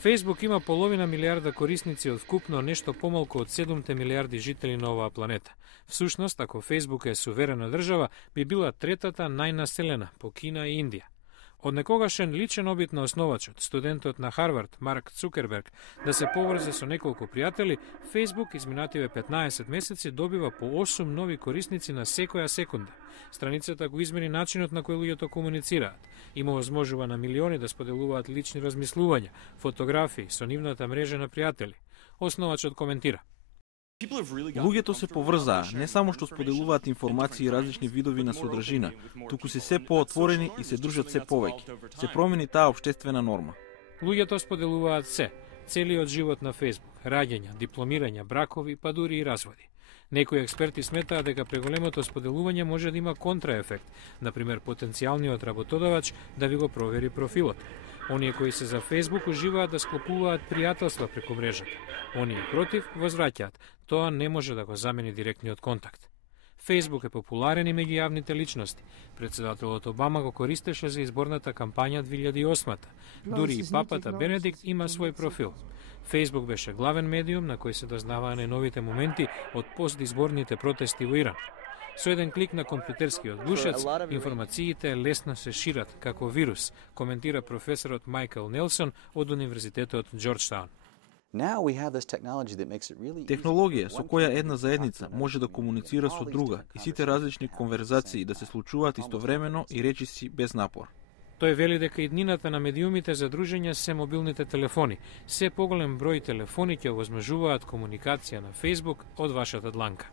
Facebook има половина милиарда корисници од вкупно нешто помалку од 7 милиарди жители на оваа планета. Всушност, ако Facebook е суверена држава, би била третата најнаселена по Кина и Индија. Од некогашен личен обид на основачот, студентот на Харвард, Марк Цукерберг, да се поврзе со неколку пријатели, Facebook изминативе 15 месеци добива по 8 нови корисници на секоја секунда. Страницата го измени начинот на кој луѓето комуницираат. Има возможува на милиони да споделуваат лични размислувања, фотографии со нивната мрежа на пријатели. Основачот коментира: Луѓето се поврзаа, не само што споделуваат информации и различни видови на содржина, туку се поотворени и се дружат се повеќе. Се промени таа општествена норма. Луѓето споделуваат се, целиот живот на Facebook, раѓања, дипломирања, бракови, па дури и разводи. Некои експерти сметаат дека преголемото споделување може да има контраефект, например потенцијалниот работодавач да ви го провери профилот. Оние кои се за Facebook уживаат да склопуваат пријателства преку мрежата. Оние против возвраќаат. Тоа не може да го замени директниот контакт. Facebook е популарен и меѓу јавните личности. Председателот Обама го користеше за изборната кампања 2008-та. Дури и папата Бенедикт има свој профил. Facebook беше главен медиум на кој се дознаваа најновите моменти од постизборните протести во Иран. Со еден клик на компјутерскиот гушец, информациите лесно се шират како вирус, коментира професорот Майкл Нелсон од Универзитетот Џорџтаун. Технологија со која една заедница може да комуницира со друга и сите различни конверзации да се случуваат истовремено и речиси без напор. Тој вели дека иднината на медиумите за дружење се мобилните телефони. Се поголем број телефони ќе овозможуваат комуникација на Facebook од вашата дланка.